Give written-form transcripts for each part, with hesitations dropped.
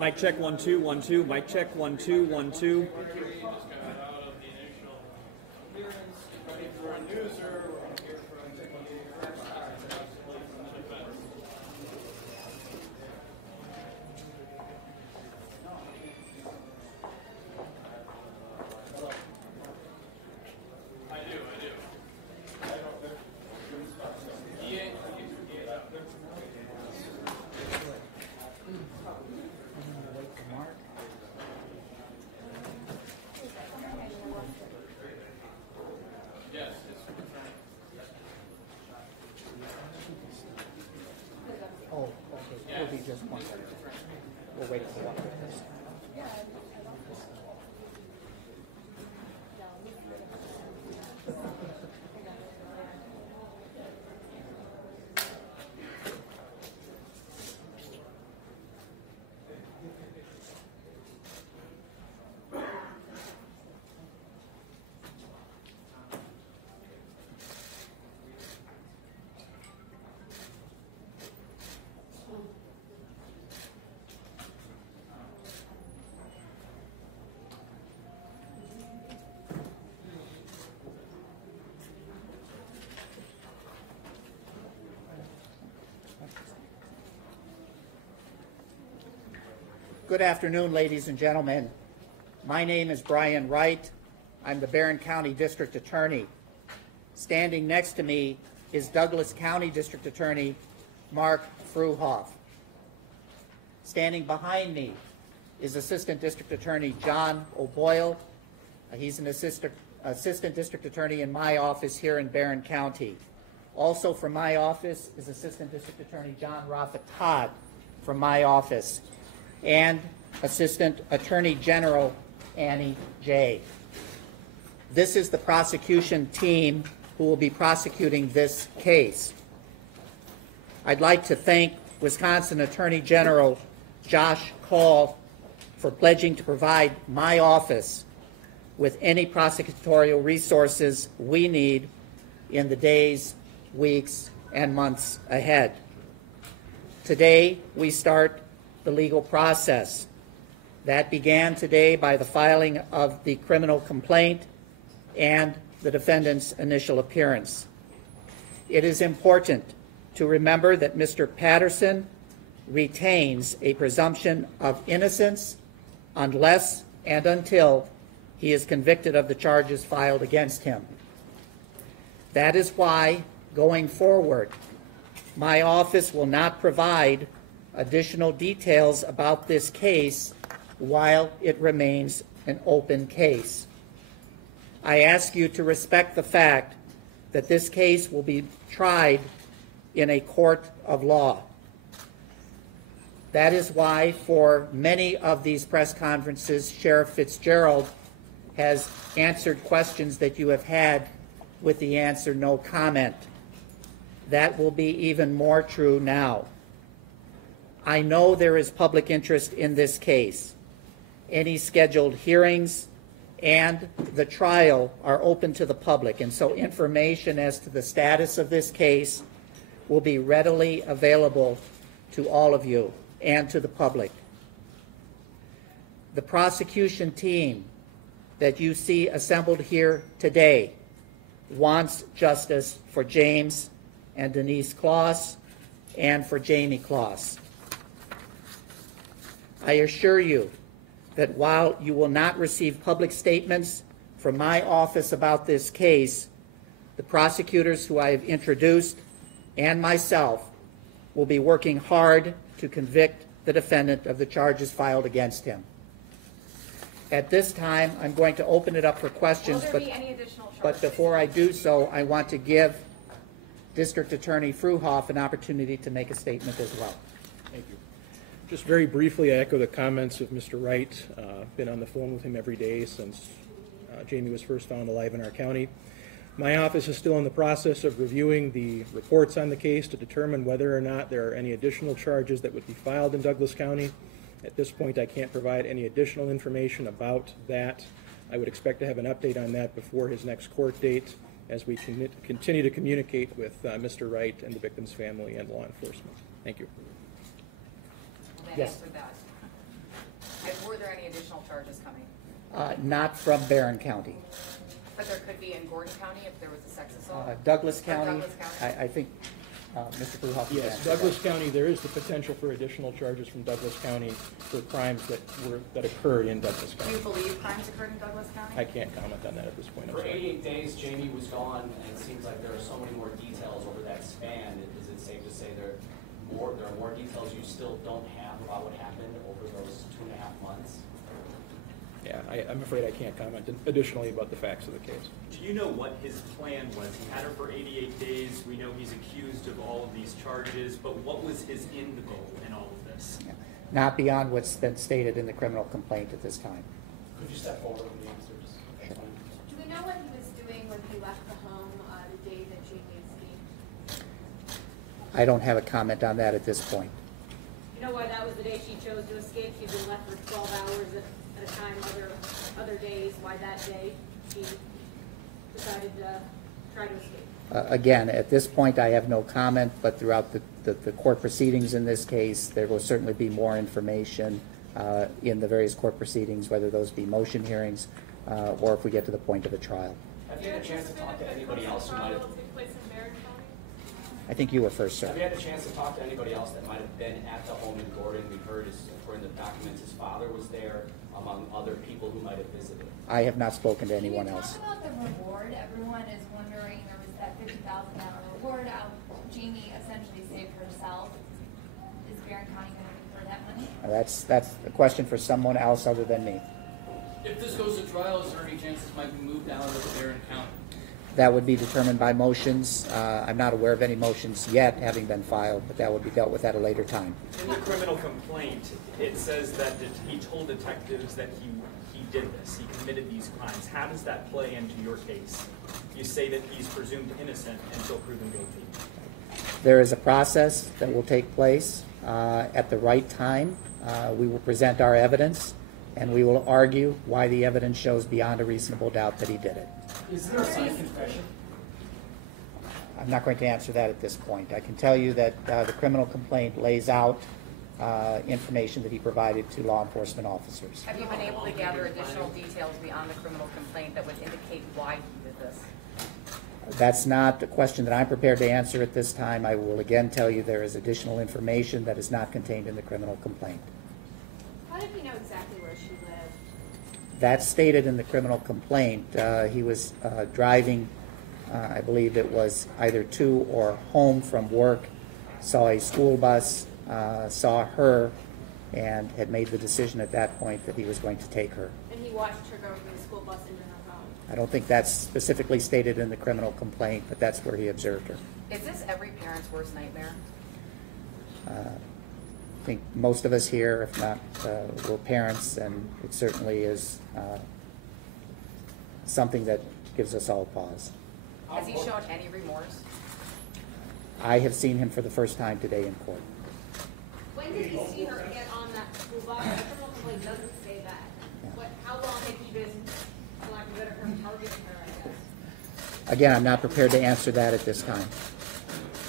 Mic check 1 2 1 2. Mic check 1 2 1 2. Oh, okay. It'll be just one. We'll wait for one. Good afternoon, ladies and gentlemen. My name is Brian Wright. I'm the Barron County District Attorney. Standing next to me is Douglas County District Attorney Mark Fruhoff. Standing behind me is Assistant District Attorney John O'Boyle. He's an assistant district attorney in my office here in Barron County. Also from my office is Assistant District Attorney John Todd from my office, and Assistant Attorney General Annie Jay. This is the prosecution team who will be prosecuting this case. I'd like to thank Wisconsin Attorney General Josh Call for pledging to provide my office with any prosecutorial resources we need in the days, weeks, and months ahead. Today, we start the legal process. That began today by the filing of the criminal complaint and the defendant's initial appearance. It is important to remember that Mr. Patterson retains a presumption of innocence unless and until he is convicted of the charges filed against him. That is why, going forward, my office will not provide additional details about this case while it remains an open case. I ask you to respect the fact that this case will be tried in a court of law. That is why for many of these press conferences, Sheriff Fitzgerald has answered questions that you have had with the answer no comment. That will be even more true now. I know there is public interest in this case. Any scheduled hearings and the trial are open to the public, and so information as to the status of this case will be readily available to all of you and to the public. The prosecution team that you see assembled here today wants justice for Jayme and Denise Closs and for Jayme Closs. I assure you that while you will not receive public statements from my office about this case, the prosecutors who I have introduced and myself will be working hard to convict the defendant of the charges filed against him. At this time, I'm going to open it up for questions, but before I do so, I want to give District Attorney Fruhoff an opportunity to make a statement as well. Thank you. Just very briefly, I echo the comments of Mr. Wright. Been on the phone with him every day since Jayme was first found alive in our county. My office is still in the process of reviewing the reports on the case to determine whether or not there are any additional charges that would be filed in Douglas County. At this point, I can't provide any additional information about that. I would expect to have an update on that before his next court date as we continue to communicate with Mr. Wright and the victim's family and law enforcement. Thank you. Yes. And were there any additional charges coming? Not from Barron County. But there could be in Gordon County if there was a sex assault? Douglas Or County, Douglas County? I think, Mr. Bruhoff can Yes, answer Douglas that. County, there is the potential for additional charges from Douglas County for crimes that occurred in Douglas Do you County. believe crimes occurred in Douglas County? I can't comment on that at this point, I'm For sorry. 88 days, Jayme was gone, and it seems like there are so many more details over that span. Is it safe to say there are more details you still don't have about what happened over those 2.5 months? Yeah, I'm afraid I can't comment additionally about the facts of the case. Do you know what his plan was? He had her for 88 days. We know he's accused of all of these charges, but what was his end goal in all of this? Yeah. Not beyond what's been stated in the criminal complaint at this time. Could you step forward with the answers? Sure. Do we know what he was doing when he left the home the day that Jayme escaped? I don't have a comment on that at this point. You know why that was the day she chose to escape? She'd been left for 12 hours at a time, other days. Why that day she decided to try to escape? Again, at this point, I have no comment, but throughout the court proceedings in this case, there will certainly be more information in the various court proceedings, whether those be motion hearings or if we get to the point of a trial. Have you had a chance to talk to anybody else who might have? I think you were first, Have you sir. had a chance to talk to anybody else that might have been at the home in Gordon? We've heard, according to the documents, his father was there, among other people who might have visited. I have not spoken to anyone else. Can you talk about the reward? Everyone is wondering, there was that $50,000 reward out. Jayme essentially saved herself. Is Barron County going to refer that money? That's a question for someone else other than me. If this goes to trial, is there any chance this might be moved down to Barron County? That would be determined by motions. I'm not aware of any motions yet having been filed, but that would be dealt with at a later time. In the criminal complaint, it says that he told detectives that he did this, he committed these crimes. How does that play into your case? You say that he's presumed innocent until proven guilty. There is a process that will take place at the right time. We will present our evidence, and we will argue why the evidence shows beyond a reasonable doubt that he did it. Is there a signed confession? I'm not going to answer that at this point. I can tell you that the criminal complaint lays out information that he provided to law enforcement officers. Have you been able to gather additional details beyond the criminal complaint that would indicate why he did this? That's not a question that I'm prepared to answer at this time. I will again tell you there is additional information that is not contained in the criminal complaint. How did we know exactly where she lived? That's stated in the criminal complaint. He was driving, I believe it was either to or home from work, saw a school bus, saw her, and had made the decision at that point that he was going to take her. And he watched her go from the school bus into her home. I don't think that's specifically stated in the criminal complaint, but that's where he observed her. Is this every parent's worst nightmare? I think most of us here, if not, were parents, and it certainly is something that gives us all pause. Has he shown any remorse? I have seen him for the first time today in court. When did he see her get on that school bus? The criminal complaint doesn't say that. How long had he been, for lack of a better term, targeting her, I guess? Again, I'm not prepared to answer that at this time.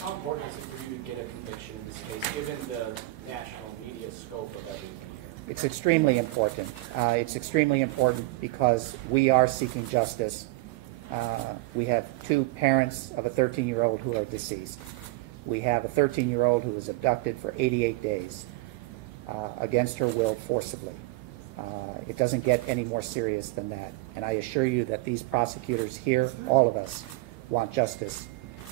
How important is it for you to get a conviction in this case, given the national media scope of everything here? It's extremely important. It's extremely important because we are seeking justice. We have two parents of a 13-year-old who are deceased. We have a 13-year-old who was abducted for 88 days against her will forcibly. It doesn't get any more serious than that. And I assure you that these prosecutors here, all of us, want justice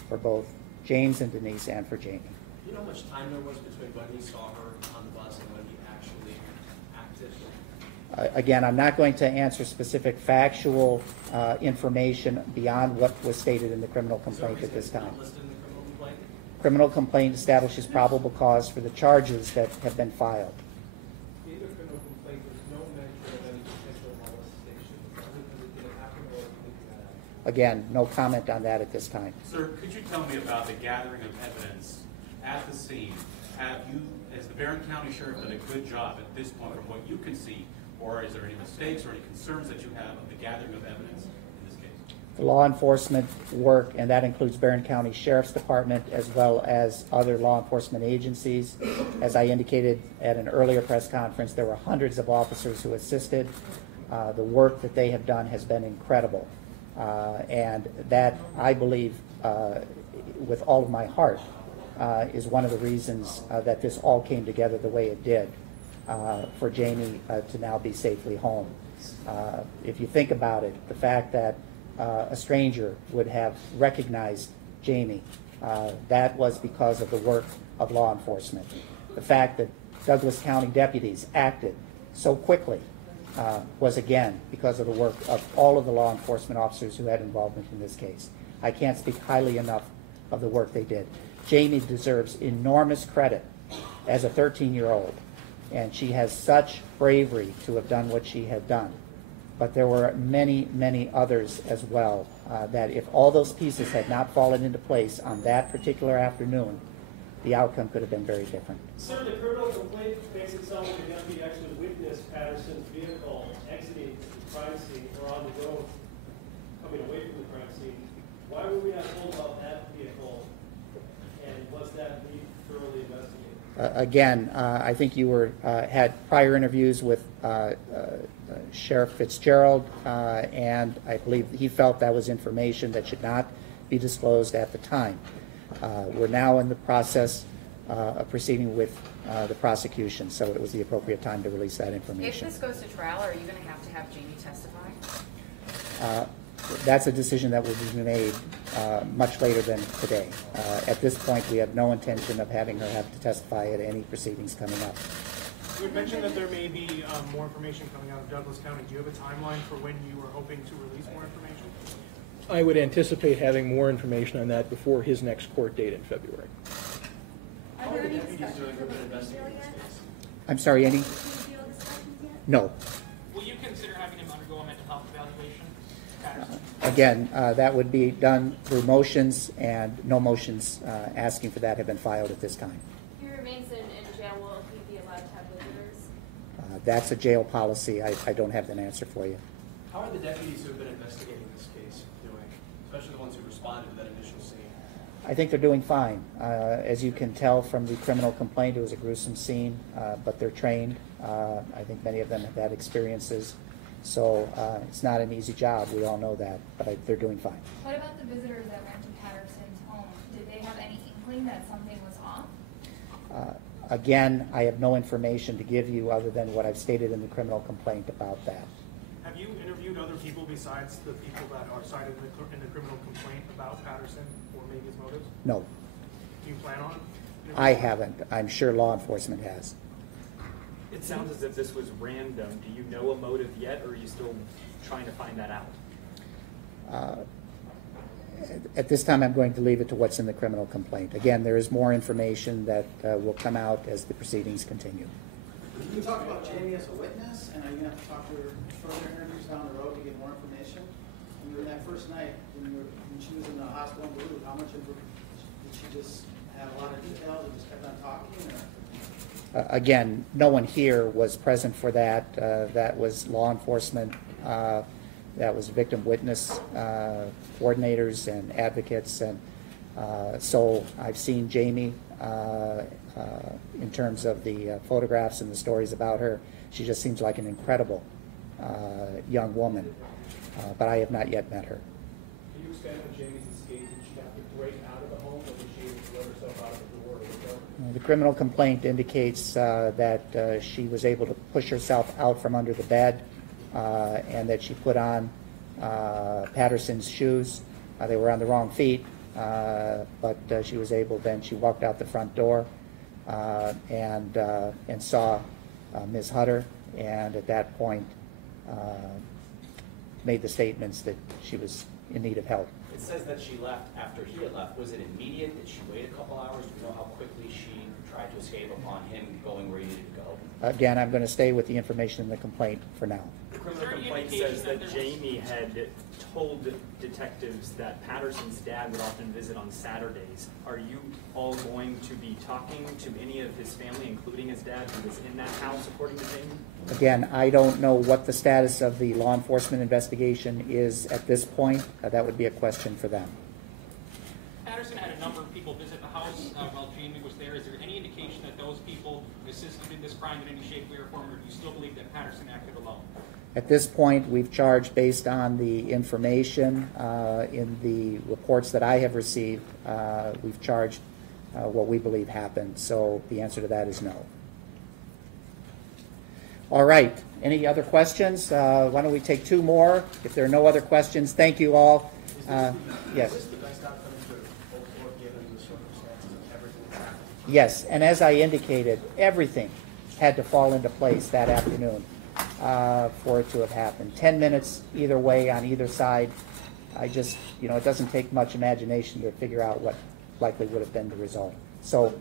for both James and Denise and for Jayme. Do you know how much time there was between when he saw her on the bus and when he actually acted? Again, I'm not going to answer specific factual information beyond what was stated in the criminal complaint at this time. Not listed in the criminal complaint? Criminal complaint establishes probable cause for the charges that have been filed. In the criminal complaint, there's no mention of any potential molestation. Other than it didn't happen or leaking that out. Again, no comment on that at this time. Sir, could you tell me about the gathering of evidence at the scene? Have you, as the Barron County Sheriff, done a good job at this point from what you can see? Or is there any mistakes or any concerns that you have of the gathering of evidence in this case? law enforcement work, and that includes Barron County Sheriff's Department as well as other law enforcement agencies. As I indicated at an earlier press conference, there were hundreds of officers who assisted. The work that they have done has been incredible. And that, I believe, with all of my heart, is one of the reasons that this all came together the way it did for Jayme to now be safely home. If you think about it, the fact that a stranger would have recognized Jayme, that was because of the work of law enforcement. The fact that Douglas County deputies acted so quickly was again because of the work of all of the law enforcement officers who had involvement in this case. I can't speak highly enough of the work they did. Jayme deserves enormous credit as a 13-year-old, and she has such bravery to have done what she had done. But there were many, many others as well that if all those pieces had not fallen into place on that particular afternoon, the outcome could have been very different. Sir, the criminal complaint makes it sound like the deputy actually witnessed Patterson's vehicle exiting the crime scene or on the road coming away from the crime scene. Why were we not told about that vehicle, and was that lead thoroughly investigated? Again, I think you were had prior interviews with Sheriff Fitzgerald, and I believe he felt that was information that should not be disclosed at the time. We're now in the process of proceeding with the prosecution, so it was the appropriate time to release that information. If this goes to trial, are you going to have Jayme testify? That's a decision that will be made much later than today. At this point, we have no intention of having her have to testify at any proceedings coming up. You had mentioned that there may be more information coming out of Douglas County. Do you have a timeline for when you are hoping to release more information? I would anticipate having more information on that before his next court date in February. Are there any discussions with the deal yet? I'm sorry, any? Deal discussions yet? No. Will you consider having him undergo a mental health evaluation? Again, that would be done through motions, and no motions asking for that have been filed at this time. He remains in jail. Will he be allowed to have visitors? That's a jail policy. I don't have an answer for you. How are the deputies who have been investigating this case doing, especially the ones who responded to that initial scene? I think they're doing fine. As you can tell from the criminal complaint, it was a gruesome scene, but they're trained. I think many of them have had experiences. So it's not an easy job. We all know that, but they're doing fine. What about the visitors that went to Patterson's home? Did they have any inkling that something was off? Again, I have no information to give you other than what I've stated in the criminal complaint about that. Have you interviewed other people besides the people that are cited in the criminal complaint about Patterson or maybe his motives? No. Do you plan on? I haven't. I'm sure law enforcement has. It sounds as if this was random. Do you know a motive yet, or are you still trying to find that out? At this time, I'm going to leave it to what's in the criminal complaint. Again, there is more information that will come out as the proceedings continue. Can you talk about Jayme as a witness, and are you going to have to talk to her further interviews down the road to get more information? When you were that first night, when she was in the hospital in Blue, how much did she just have a lot of details and just kept on talking? Or? Again, no one here was present for that. That was law enforcement. That was victim witness coordinators and advocates. And so I've seen Jayme in terms of the photographs and the stories about her. She just seems like an incredible young woman, but I have not yet met her. Can you expand on Jayme's escape? Did she have to break out of the home, or was she able to let herself out of the door? The criminal complaint indicates that she was able to push herself out from under the bed and that she put on Patterson's shoes. They were on the wrong feet, but she was able, then she walked out the front door and saw Ms. Hutter, and at that point made the statements that she was in need of help. It says that she left after he had left. Was it immediate? Did she wait a couple hours? Do you know how quickly she tried to escape upon him going where he needed to go? Again, I'm going to stay with the information in the complaint for now. The criminal complaint says that Jayme had told detectives that Patterson's dad would often visit on Saturdays. Are you all going to be talking to any of his family, including his dad, who was in that house, according to Jayme? Again, I don't know what the status of the law enforcement investigation is at this point. That would be a question for them. Patterson had a number of people visit the house while Jayme was there. Is there any indication that those people assisted in this crime in any shape, way, or form, or do you still believe that Patterson acted alone? At this point, we've charged based on the information in the reports that I have received. We've charged what we believe happened. So the answer to that is no. All right. Any other questions? Why don't we take two more? If there are no other questions, thank you all. Yes. Is this the best outcome for both given the circumstances of everything that happened? Yes, and as I indicated, everything had to fall into place that afternoon for it to have happened. 10 minutes either way on either side. I just, it doesn't take much imagination to figure out what likely would have been the result. So,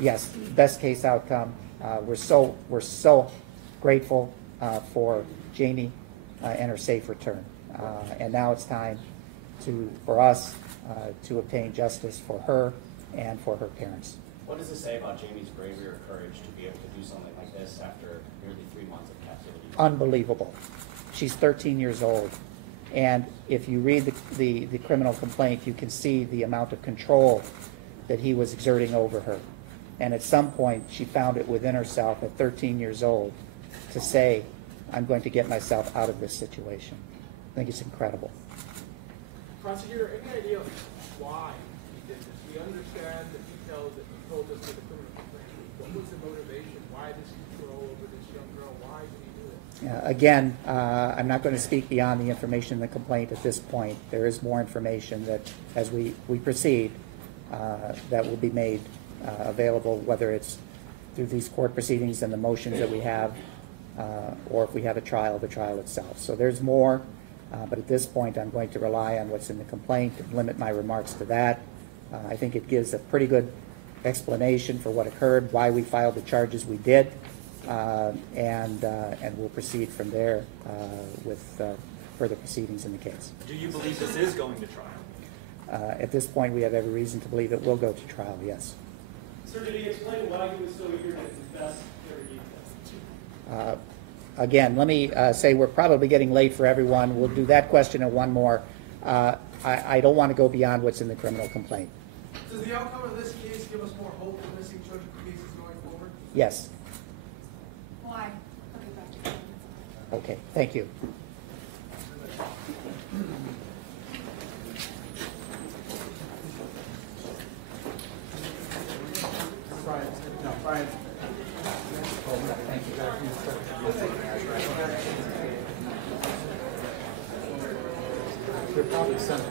yes, best case outcome. We're so grateful for Jayme and her safe return. And now it's time for us to obtain justice for her and for her parents. What does it say about Jayme's bravery or courage to be able to do something like this after nearly 3 months of captivity? Unbelievable. She's 13 years old. And if you read the criminal complaint, you can see the amount of control that he was exerting over her. And at some point, she found it within herself at 13 years old to say, I'm going to get myself out of this situation. I think it's incredible. Prosecutor, any idea why he did this? We understand the details that you told us with the criminal complaint. What was the motivation? Why this control over this young girl? Why did he do it? Again, I'm not going to speak beyond the information in the complaint at this point. There is more information that, as we proceed, that will be made available, whether it's through these court proceedings and the motions that we have, or if we have a trial, the trial itself. So there's more, but at this point I'm going to rely on what's in the complaint and limit my remarks to that. I think it gives a pretty good explanation for what occurred, why we filed the charges we did, and we'll proceed from there with further proceedings in the case. Do you believe this is going to trial? At this point, we have every reason to believe it will go to trial, yes. Sir, did he explain why he was so eager to confess every detail? Again, let me say we're probably getting late for everyone. We'll do that question and one more. I don't want to go beyond what's in the criminal complaint. Does the outcome of this case give us more hope for missing children cases going forward? Yes. Why? Okay, thank you. Brian, no, Brian. Thank you. They're probably sent.